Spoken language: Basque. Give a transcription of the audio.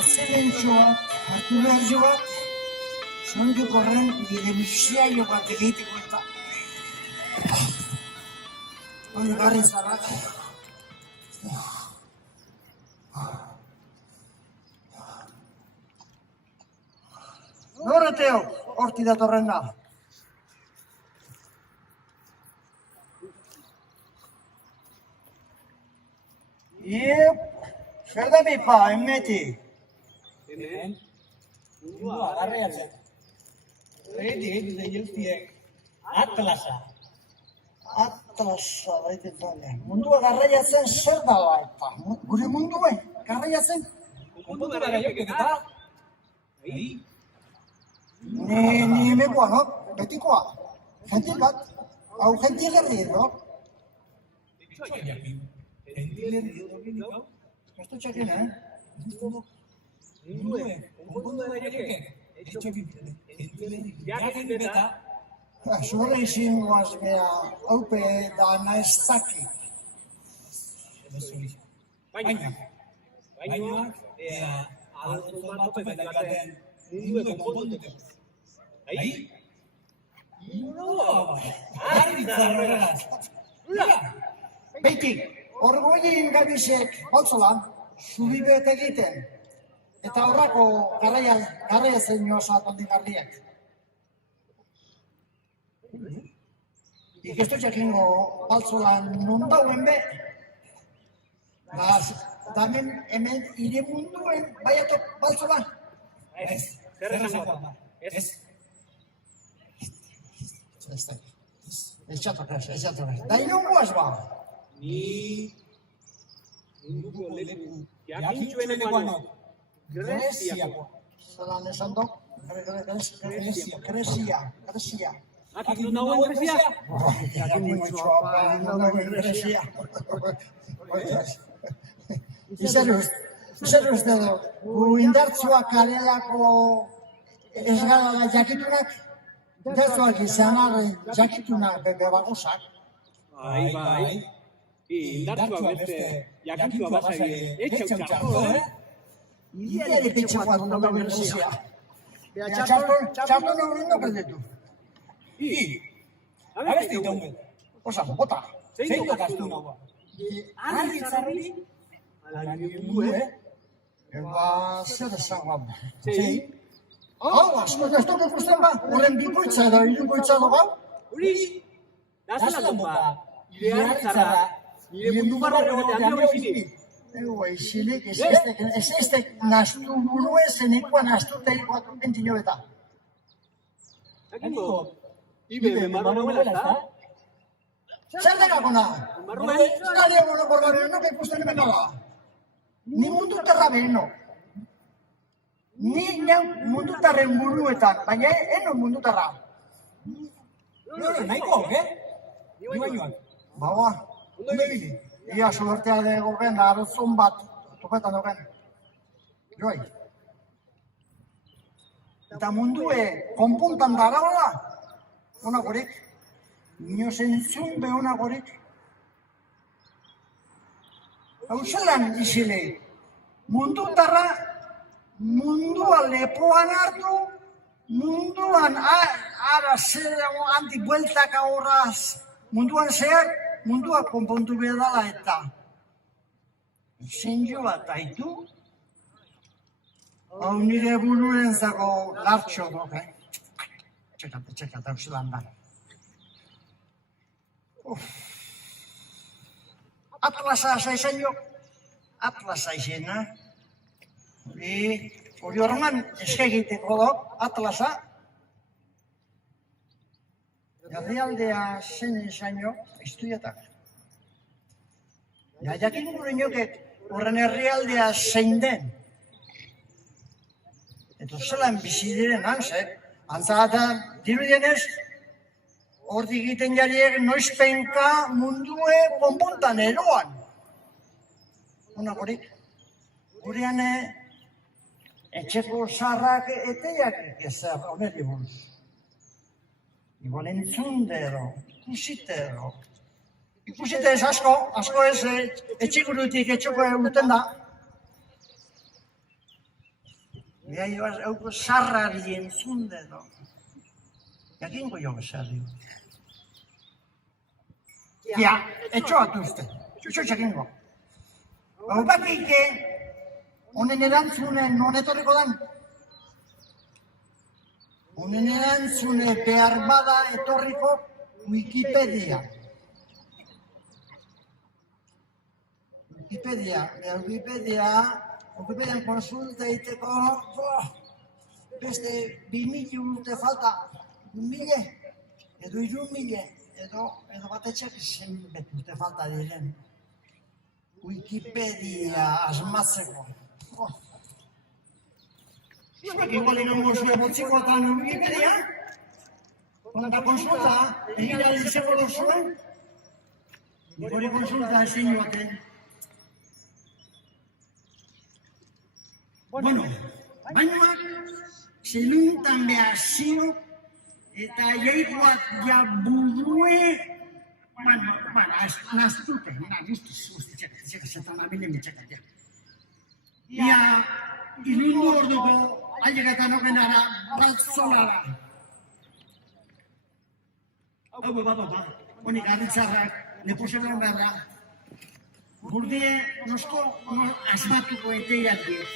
Azelentxoak, hartu behar joak, sondik horren bide misiaio bat egiteko eta. Hori garri zarrak. Norreteo, horti datorren da. Zer da bipa, emmeti? Hemen, mundua garraiatzen. Horitik, lehiuztiek, atlasa. Atlasa, baitetan. Mundua garraiatzen zer da eta? Gure mundue, garraiatzen? Konpontu gara jokek eta? Ni emekoa, no? Betikoa. Gentil bat. Hau gentil herri edo. Esto txekin, Mundue, konpontu gara jokek. Jakin beta. Zure izin guaz bea, haupe da naiztaki. Bainoak, aldo bat baten mundue konpontu. Ahi? Arri zarreraz. Beitik, orgoien gabizek baltzolan, zubibet egiten. Eta horrako garraia zein osa tondi garriak. Ikestu txekingo baltzolan non dauen be. Damen hemen ire munduen baiatok baltzolan. Ez, zer esango da. Ez. Ez txatok. Da inon guaz ba? Ni munduko leku jakintxuenekoa no. Greziako. Zelan esan do? Grezia. Akik non dagoen Grezia? Jakin muitxoa, non dagoen Grezia. Zer uste do, gu indartzoak karelako ez gara da jakitunak, indartzoak izan arren jakitunak bebagosak. Bai. Indartsua beste jakintua basai etxautxarko, Nire pitxe bat non dagoen Grezia. Txarto non perdetu. Abesti itaunget. Osa, bota. Zein gastu nagoa. Arri zarri, ala nire Eba, zer esangoa. Zein? Asko ez dut ikusten ba, horren bikoitza edo hirukoitza dugu. Uri, nazalan ba, nire hartzara, nire mundu barra egote handi hori. Izilik, ez eztek nastu burue zenikoa nastuteikoa entzino beta. Akiko, ibe marruela ez da? Zer degakona? Marruela? Galia monoko garen, no que ikusten hemen nola. Ni mundu terra beheno. Ni mundu terren buruetan, baina eno mundu terra. Nahiko, Ni bainoak. Baua. Ondo ibili. Ia suertea dugu gen, arrozun bat, topetan dugu gen. Joi. Eta mundue, konpuntan dara hola, honakorik. Nio zentzun be honakorik. Hau zelan izilei. Mundutarra, mundua lepoan hartu, munduan ara zer handik bueltak ahorraz, munduan zehar, mundua konpontu behar eta zenjo bat haitu, hau nire buruen zago lartxo dok, Txekate, hauzelan da. Atlasa zaizen jo, atlasa izena. Hori horreman eskegiteko do, atlasa. Herrialdea zen izan jo, estudiatak. Jakin gure nioket horren herrialdea zein den. Eta zelan bizi diren hantzek, antzagata dirudienez, hortik egiten jariek noizpenka mundue konpontan eroan. Honakorik, gurean etxeko zarrak eteiak ezer oneri buruz. Igual entzunde edo, ikusite ez asko ez etxigurutik etxoko urten da. Gai hauko sarrari entzun edo. Jakingo jo bezari. Ja, etxoatu uste. Etxo jakingo. Hau bakike, honen erantzunen non etorriko dan. Honen erantzune behar bada etorriko Wikipedia. Wikipedian konsulta egiteko beste 2000 urte falta, 1000, edo 3000, edo batetxek zenbet urte falta diren. Wikipedia asmatzeko. Zakingo lehen mozue botzikotan Wikipedia, konta konsulta, egira izango duzuen, hori konsulta ezin joaten. Bueno, bainoak zeluntan behar zio eta jaikoak jaburue, naztute, guztiak, zetan abinen betxakak, ja. Ia, ilundu orduko, ailegatan ogenara, batzolara. Hau beba, honik garritzarrak, leposaren beharra, burdie, nosko, asmatuko eteiak dira.